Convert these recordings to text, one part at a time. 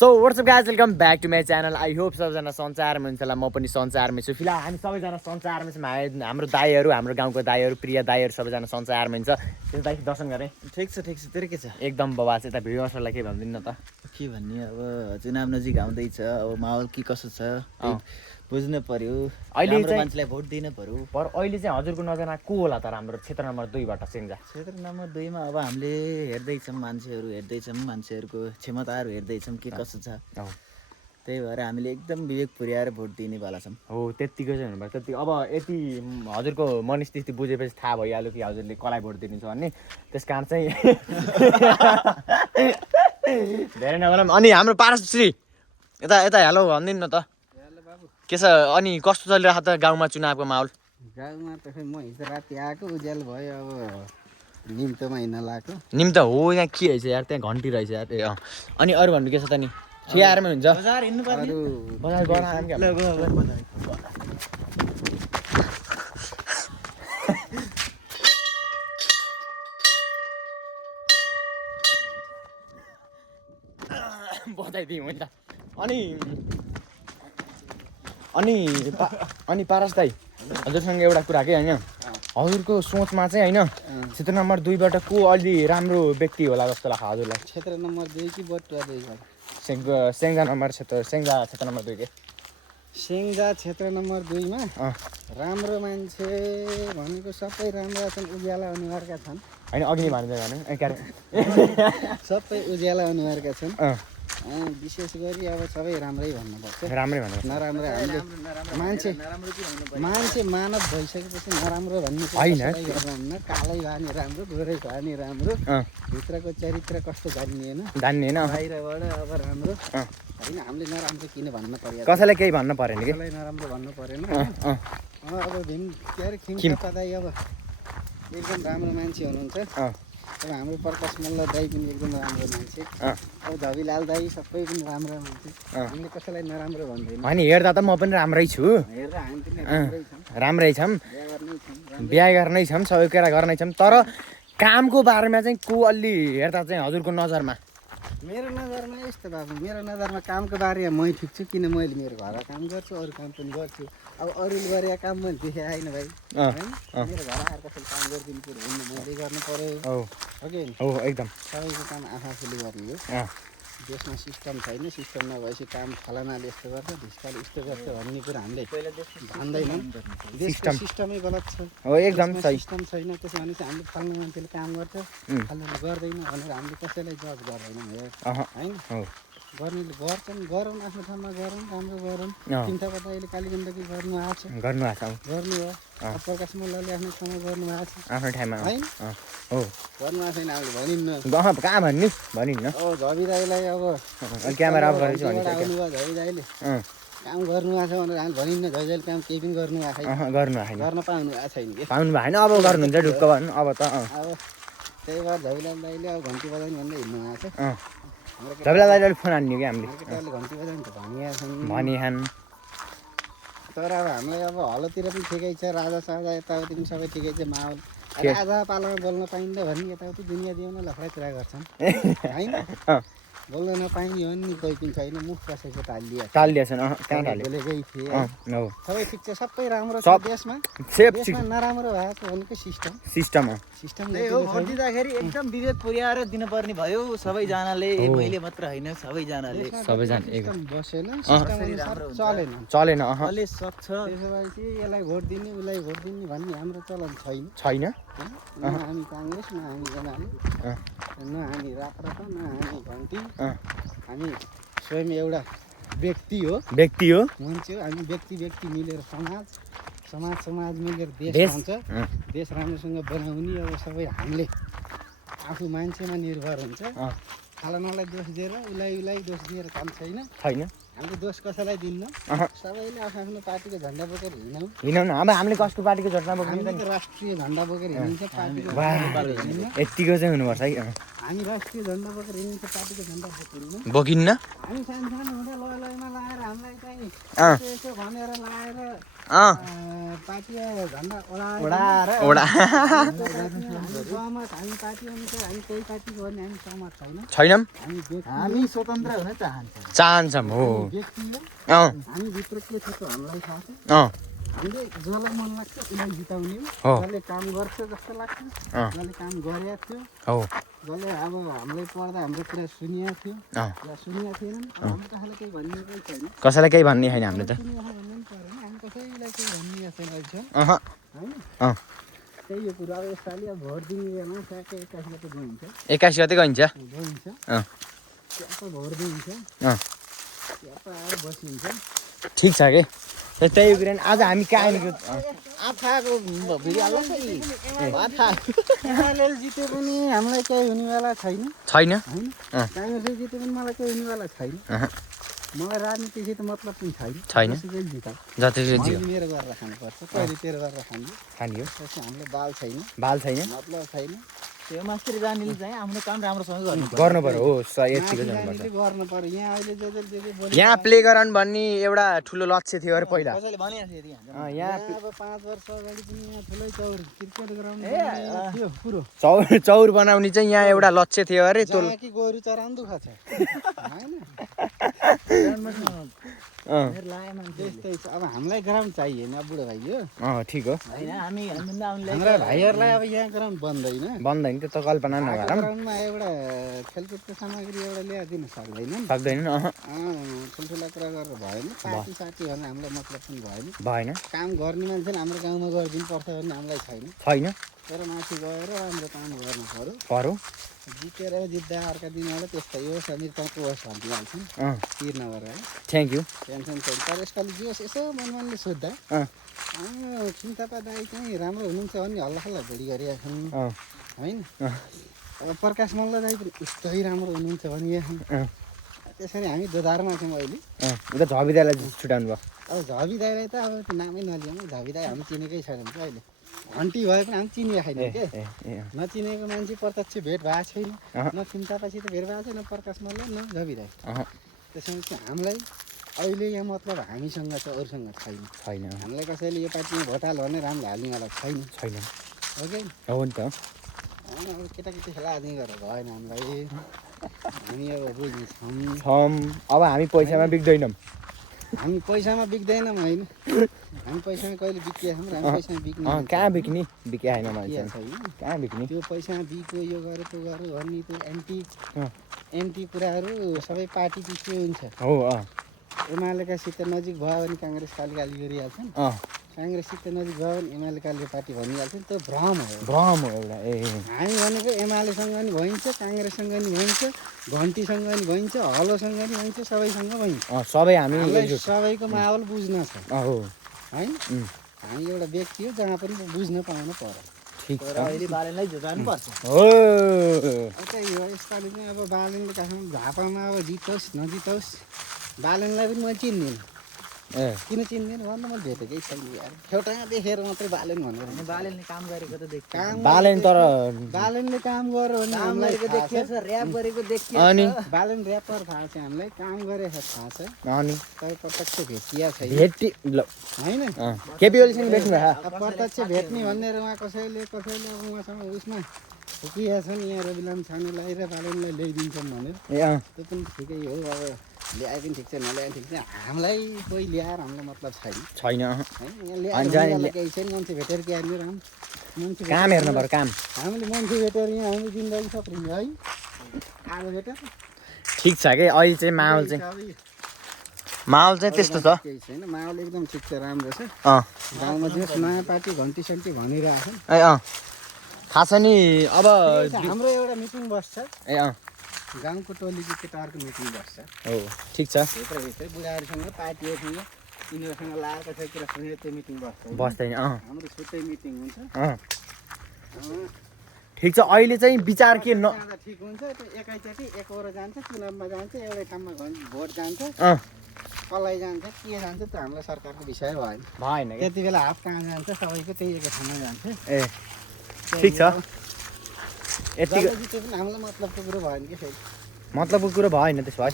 So what's up guys welcome back to my channel I hope सबैजना सञ्चारमा हुन्छ होला म पनि सञ्चारमै छु फिलहाल हामी सबैजना सञ्चारमै छौँ हाम्रो दाईहरू हाम्रो गाउँको दाईहरू प्रिय दाईहरू सबैजना सञ्चारमै हुन्छ त्यो दाई दर्शन गरेँ ठिक छ तेरो के छ एकदम बबा छ यता भिडियोसहरूलाई के भनिदिनु न त के भन्ने अब चुनाव नजिक आउँदैछ अब माहौल के कसो छ बुझ्नु पर्यो अहिले चाहिँ मान्छेलाई भोट दिनु पर्यो पर अहिले चाहिँ हजुरको नजरमा को होला त राम्रो क्षेत्र नम्बर 2 बाट सेन्जा क्षेत्र नम्बर 2 मा अब हामीले हेर्दैछौँ मान्छेहरूको क्षमताहरू हेर्दैछौँ के कसो छ त्यही भएर हामीले एकदम विवेक पुर्याएर भोट दिनेवाला छौँ हो त्यत्तिकै चाहिँ हुनुपर्छ त्यति अब यति हजुरको मनस्थिति बुझेपछि थाहा भइहाल्यो कि हजुरले कसलाई भोट दिनुहुन्छ भन्ने त्यस कारण चाहिँ धेरै नगरौँ अनि हाम्रो पारसश्री यता यता हेलो भनिदिनु न त के छ अनि कस्तो चलिरहेको त गाउँमा चुनावको माहौल गाउँमा त खै म हिजो राति आएको उज्यालो भयो अब निम्तोमा हिँड्न लाग्यो निम्त हो यहाँ के रहेछ यार त्यहाँ घन्टी रहेछ यार ए अनि अरू भन्नु के छ त नि चियारमै हुन्छ बजार हिँड्नु पर्ने बजार गर्न आउँ क्या बजाइदिउँ हुन्छ अनि पारस दाई हजुरसँग एउटा कुरा के होइन हजुरको सोचमा चाहिँ होइन क्षेत्र नम्बर 2 बाट को अलि राम्रो व्यक्ति होला जस्तो लाग्छ हजुरलाई क्षेत्र नम्बर 2 कि बटुवा 2 सेङ्जा क्षेत्र नम्बर 2 के सेङ्जा क्षेत्र नम्बर 2 मा राम्रो मान्छे भनेको सबै राम्रा छन् उज्याला अनुहारका छन् होइन अघि भन्दै सबै उज्याला अनुहारका छन् विशेष गरी अब सबै राम्रै भन्नुपर्छ राम्रै भन्नु नराम्रो हामीले मान्छे मानव भइसकेपछि नराम्रो भन्ने होइन कालै भए नि राम्रो गोरै भए नि राम्रो भित्रको चरित्र कस्तो जान्ने होइन बाहिरबाट अब राम्रो होइन हामीले नराम्रो किन भन्न पर्यो कसैलाई केही भन्न परेन कि कसैलाई नराम्रो भन्नु परेन अब भीम के अरे खिमका दाइ अब एकदम राम्रो मान्छे हुनुहुन्छ अब हाम्रो प्रकाश मल्ल दाई पनि एकदम राम्रो मान्छे अब धविलाल दाई सबै पनि राम्रो मान्छे हामीले कसैलाई नराम्रो भन्दैन होइन हेर्दा त म पनि राम्रै छु हेर्दा हामी पनि राम्रै छौँ बिहा गर्नै छौँ सबै कुरा गर्नै छौँ तर कामको बारेमा चाहिँ को अलि हेर्दा चाहिँ हजुरको नजरमा मेरो नजरमा यस्तो बाबु मेरो नजरमा कामको बारेमा मै ठिक छु किन मैले मेरो घरमा काम गर्छु अरू काम पनि गर्छु अब अरूले गरेका काम मैले देखेँ आएन भाइ होइन मेरो घर आएर कसैले काम गरिदिनु पऱ्यो भने मैले गर्नु पऱ्यो हो कि हो एकदम सबैको काम आफूले गर्ने हो देशमा सिस्टम छैन सिस्टम नभएपछि काम फलानाले यस्तो गर्छ ढिस्काले यस्तो गर्छ भन्ने कुरा हामीले भन्दैनौँ देशको सिस्टमै गलत छ हो एकदम सही सिस्टम छैन त्यसो भने चाहिँ हामीले फल्ने मान्छेले काम गर्छ फल्नेले गर्दैन भनेर हामीले कसैलाई जज गर्दैनौँ होइन गर्नेले गर्छन् गरौँ आफ्नो ठाउँमा गरौँ राम्रो गरौँ चिन्ताबाट अहिले कालीगण्डकी गर्नु आएको छ गर्नु हो प्रकाश मल्लले आफ्नो ठाउँमा गर्नु भएको छ आफ्नो ठाउँमा होइन हो गर्नु आएको छैन हामीले भनिन्न कहाँ भनिन्न झबी दाईलाई अब क्यामेरा अफ गरेको छु आउनुभयो झबी दाईले काम गर्नु आएको छ भनेर हामीले भनिन्न झबी दाईले काम केही पनि गर्नु आएको छैन गर्न पाउनु आएको छैन कि पाउनु भएन अब गर्नुहुन्छ ढुक्क भन्नु अब त अब त्यही भएर झबिलाल दाईले अब घन्टी बजाउने भन्दै हिँड्नु आएको छ झबिला दाइले फोन हान्यो कि हामीले घन्टी बजाउने त भनिहान् तर अब हामीलाई अब हलतिर पनि ठिकै छ राजा साजा यताउति पनि सबै ठिकै छ माहौल राजा पालामा बोल्न पाइँदैन भन्ने यताउति दुनियाँ दिउन लफडा कुरा गर्छन् होइन बोल्न नपाइने हो नि कोही पनि छैन मुख कसैको टालिदिएछन् बोलेकै थिएँ सबै ठिक छ सबै राम्रो छ देशमा नराम्रो भएको भनेको सिस्टम भोट दिँदाखेरि एकदम विवेक पुर्याएर दिनुपर्ने भयो सबैजनाले मैले मात्र होइन सबैजना एकदम बसेन चलेन कसले सक्छ त्यसो भएपछि यसलाई भोट दिने उसलाई भोट दिने भन्ने हाम्रो चलन छैन न हामी काङ्ग्रेस न हामी एमाले न हामी राप्रपा न हामी घन्टी हामी स्वयं एउटा व्यक्ति हो मान्छे हो हामी व्यक्ति मिलेर समाज मिलेर देश हुन्छ देश राम्रोसँग बनाउने अब सबै हामीले आफू मान्छेमा निर्भर हुन्छ फलानालाई दोष दिएर उसलाई दोष दिएर काम छैन हामीले दोष कसैलाई दिन्न सबैले आफ्नो पार्टीको झन्डा बोकेर हिँडौँ न अब हामीले कसको पार्टीको झन्डा बोक्नु त राष्ट्रिय झन्डा बोकेर हिँड्छ पार्टीको यतिको चाहिँ हुनुपर्छ है हामी राष्ट्रिय झन्डा बोकेर हिँड्छ पार्टीको झन्डा बोकिन्न हामी सानो हुँदा लयमा लाएर हामीलाई चाहिँ यसो भनेर लाएर पार्टी झन्डा ओडाएर ओडाएर ओडा हामी सहमत हामी पार्टी अनुसार हामी त्यही पार्टीको हो भने हामी सहमत छैन छैनौँ हामी व्यक्ति हामी स्वतन्त्र हुन चाहन्छौँ चाहन्छौँ हो व्यक्ति हो अँ हामी भित्र के छ त हामीलाई थाहा छ अँ हामीले जसलाई मन लाग्छ उसलाई जिताउने हो। हो जसले काम गर्छ जस्तो लाग्छ अँ। जसले काम गरेको थियो हो जसले अब हामीलाई पढ्दा हाम्रो कुरा सुनिएको थियो अँ या सुनिएको थिएन हामी कसैलाई केही भनिएको छैन कसैलाई केही भन्ने छैन हामीले त सुनिएको भन्नु पनि परेन हामी कसैलाई केही भनिएको छैन अहिलेसम्म अह होइन अँ त्यही हो कुरा अब यसपालि अब भोट दिने बेलामा ठ्याक्कै 21 गते गइन्छ 21 गते गइन्छ गइन्छ अँ त्यहाँ भोट दिन्छ अँ त्यहाँ आएर बसिन्छ ठिक छ कि त्यही कुरा आज हामी कहाँ निस्क्यो आँखाको भिडिहाल्नु एमाले जिते पनि हामीलाई केही हुनेवाला छैन छैन होइन अँ। काङ्ग्रेसले जिते पनि मलाई केही हुनेवाला छैन अहँ, मलाई राजनीतिसित मतलब पनि छैन छैन। जसुकै जिताऊ जतिसुकै जियो मैले मेरो गरेर खानुपर्छ कहिले तेरो गरेर खाने खाने हो त्यसपछि हामीले बाल छैन बाल छैन मतलब छैन त्यो मास्टरी जानेले चाहिँ आफ्नो काम राम्रोसँग गर्नु गर्नु पर्यो हो यतिको माथि जानुपर्छ जानेले गर्नु पर्यो यहाँ अहिले जे बोले यहाँ प्ले गराउनु भन्ने एउटा ठुलो लक्ष्य थियो अरे पहिला कसैले भनिहाल्छ यति यहाँ अँ, यहाँ यहाँ अब 5 वर्ष अगाडि पनि यहाँ ठुलै चौर क्रिकेट ग्राउन्ड ए, बनाउने थियो पुरो चौर बनाउने चाहिँ यहाँ एउटा लक्ष्य थियो अरे त्यो जहाँ कि गोरु चराउनु दुःख छ होइन अँ मेरो लाए मान्छे त्यस्तै छ अब हामीलाई ग्राउन्ड चाहिएन बुढो भाइ हो अँ ठिक हो होइन हामी हाम्रा भाइहरूलाई अब यहाँ ग्राउन्ड बन्दैन बन्दैन त्यो त कल्पना नगरौँ ग्राउन्डमा एउटा खेलकुदको सामग्री एउटा ल्याइदिन सक्दैन नि सक्दैन अँ ठुल्ठुला कुरा गरेर भएन पार्टी सार्टी भन्ने हामीलाई मतलब पनि भएन भएन काम गर्ने मान्छेले हाम्रो गाउँमा गरिदिनु पर्छ भन्ने हामीलाई छैन छैन तर माथि गएर राम्रो काम गर्नु पर्यो परो जितेर जित्दा अर्का दिनबाट त्यस्तै हो समीर तपाईँको होस् भनिदिइहाल्छौँ अँ तिर नगरेर है थ्याङ्क यू टेन्सन छैन तर यसपालि जोस् यसो मनले सोद्धा अँ सुन्तपा दाई चाहिँ राम्रो हुनुहुन्छ भने हल्लाखल्ला भेडी गरिरहेको छन् अँ होइन अँ अब प्रकाश मल्ल दाई पनि यस्तै राम्रो हुनुहुन्छ भनिरहेको छन् अँ त्यसरी हामी दोधारमा छौँ अहिले अँ उता झबिदालाई छुट्याउनु भयो अब झबी दाईलाई त अब त्यो नामै नलिउँ झबी दाई हामी चिनेकै छैन कि अहिले घन्टी भए पनि हामी चिनेको छैन ए के ए ए नचिनेको मान्छे प्रत्यक्ष भेट भएको छैन अँ। न सुन्तपासित भेट भएको छैन प्रकाश मल्ल न झबी दाई अँ त्यसमा चाहिँ हामीलाई अहिले यहाँ मतलब हामीसँग छ अरूसँग छैन छैन हामीलाई कसैले यो पार्टीमा भोट हाल भने राम्रो हाल्नेवाला छैन छैन हो कि हो नि त अब केटाकेटी खेलाइदिने गरेर भएन हामीलाई हामी अब बुझ्छौँ छौँ अब हामी पैसामा बिग्दैनौँ हामी पैसामा बिक्दैनौँ होइन हामी पैसामा कहिले बिकिया छौँ र हामी पैसामा बिक्ने अँ कहाँ बिक्ने बिके होइन बिकिया मान्छे छैन कहाँ बिक्ने त्यो पैसामा बिक्यो यो गर्यो त्यो गर्यो भन्ने त्यो अँ। एन्टी कुराहरू सबै पार्टी पछि हुन्छ हो अँ एमालेकासित नजिक भयो भने काङ्ग्रेस गाली गरिहाल्छन् अँ काङ्ग्रेससित नजिक भयो भने एमालेकाले पार्टी भनिहाल्छन् त्यो भ्रम हो भ्रम हो एउटा ए हामी भनेको एमालेसँग पनि भइन्छ काङ्ग्रेससँग पनि भइन्छ घन्टीसँग पनि भइन्छ हलोसँग पनि भइन्छ सबैसँग भइन्छ अँ सबै हामी हामीलाई एकजुट सबैको माहौल बुझ्न छ अँ हो होइन उम्, हामी एउटा व्यक्ति हो जहाँ पनि बुझ्न पाउनु पर्यो ठिक तर छ अहिले बालेनलाई जुटाउनुपर्छ हो अब त्यही हो यसपालि चाहिँ अब बालनले काठमाडौँ झापामा अब जितोस् नजितोस् बालनलाई पनि म चिन्दिनँ ए किन चिन्दिनँ भन्दा मैले भेटेकै छैन यार खेउटामा देखेर मात्रै बालन भनेर अनि बालेनले काम गरेको त देखियो काम बालेन तर बालनले काम गर्यो भने काम हामीलाई गरेको थाहा देखियो छ। ऱ्याप गरेको देखियो अनि बालन ऱ्यापर थाहा छ हामीलाई काम गरेको थाहा छ अनि तर प्रत्यक्ष भेटिया छैन भेटी ल होइन अँ केपी ओलीसँग भेट्नु भयो अब प्रत्यक्ष भेट्ने भनेर उहाँ कसैले अब उहाँसँग उसमा फुकिया छन् यहाँ रविलाम छानुलाई र बालनलाई ल्याइदिन्छन् भनेर ए अँ त्यो पनि ठिकै हो अब ल्याए पनि ठिक छ नल्याए पनि ठिक छ हामीलाई कोही ल्याएर हामीलाई मतलब छैन छैन अँ होइन यहाँ अनि ल्याएर जाने हुनेवाला केही छैन मान्छे भेटेर के हाल्ने राम मान्छे काम हेर्नु पर्यो काम हामीले मान्छे भेटेर यहाँ हामी जिन्दगी सप्रिने है आज भेटेर ठिक छ कि अहिले चाहिँ माहौल चाहिँ त्यस्तो छ केही छैन माहौल एकदम ठिक छ राम्रो छ अँ गाउँमा जे नयाँ पार्टी घन्टी सन्टी भनिरहेछन् ए अँ थाहा छ नि अब हाम्रो एउटा मिटिङ बस्छ ए अँ गाउँको टोलीको केटाहरूको मिटिङ बस्छ हो ठिक छ भित्रभित्रै बुढाहरूसँग पार्टीहरूसँग यिनीहरूसँग लाएर कसै कुरा सुनेर त्यो मिटिङ बस्छ बस्दैन अँ हाम्रो छुट्टै मिटिङ हुन्छ अँ ठिक छ अहिले चाहिँ विचार के न जाँदा ठिक हुन्छ त्यो एकैचोटि एकहोरो जान्छ चुनावमा जान्छ एउटै ठाउँमा भोट जान्छ अँ कसलाई जान्छ के जान्छ त्यो हामीलाई सरकारको विषय भएन भएन क्या त्यति बेला हात कहाँ जान्छ सबैको त्यही एकै ठाउँमा जान्छ ए ठिक छ यतिको जसले जिते पनि हामीलाई मतलबको कुरो भएन कि फेरि मतलबको कुरो भएन त्यसो भए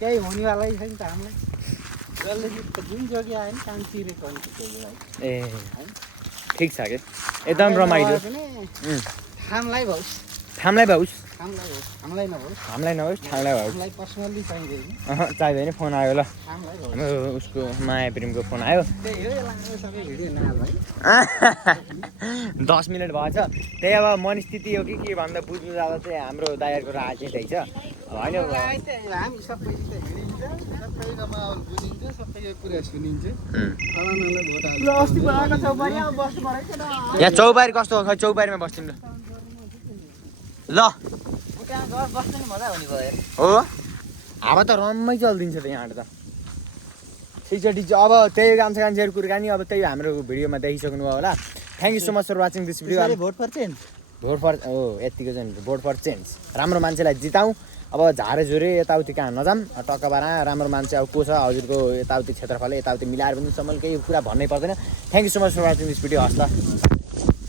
केही हुनेवालै छैन त हामीलाई जसले जुन जोगी आयो नि काम तिरेको हुन्छ जोगी भाइ ए ठिक छ कि एकदम रमाइलो थामलाई भोस् थामलाई भाउस थामलाई भोस् हामीलाई नभोस् हामीलाई नहोस् ठाउँलाई भाउस हामीलाई पर्सनल्ली चाहिँदैन चाहिँदैन फोन आयो ल थामलाई भोस् हाम्रो उसको माया प्रेमको फोन आयो त्यही हो यसलाई सबै भिडियो नहाल भाइ 10 मिनट भएछ त्यही अब मनस्थिति हो कि के भन्दा बुझ्नु जाँदा चाहिँ हाम्रो दाइहरूको राज चाहिँ छ होइन हामी सबैसित हिँडिन्छ सबैको माहौल बुझिन्छ सबैको कुरा सुनिन्छ फलानालाई भोट हाल्नु अस्ति बनाएको चौबारी अब बस्नु परेको छैन यहाँ चौबारी कस्तो हो खै चौबारीमा बस्छौँ ल त्यहाँ घर बस्नु नि मजा हुने भयो हो हावा त रम्मै चलिदिन्छ त यहाँबाट त ठिक छ अब त्यही गान्छान्छेहरू कुराकानी अब त्यही हाम्रो भिडियोमा देखिसक्नु भयो होला thank you so much for watching this video vote for change vote for हो यत्तिको चाहिँ भोट फर चेन्ज राम्रो मान्छेलाई जिताउँ अब झारेझुरे यताउति कहाँ नजाम टक्काबारा राम्रो मान्छे अब को छ हजुरको यताउति क्षेत्रफल यताउति मिलाएर पनि सम्म केही कुरा भन्नै पर्दैन thank you so much for watching this video हस् त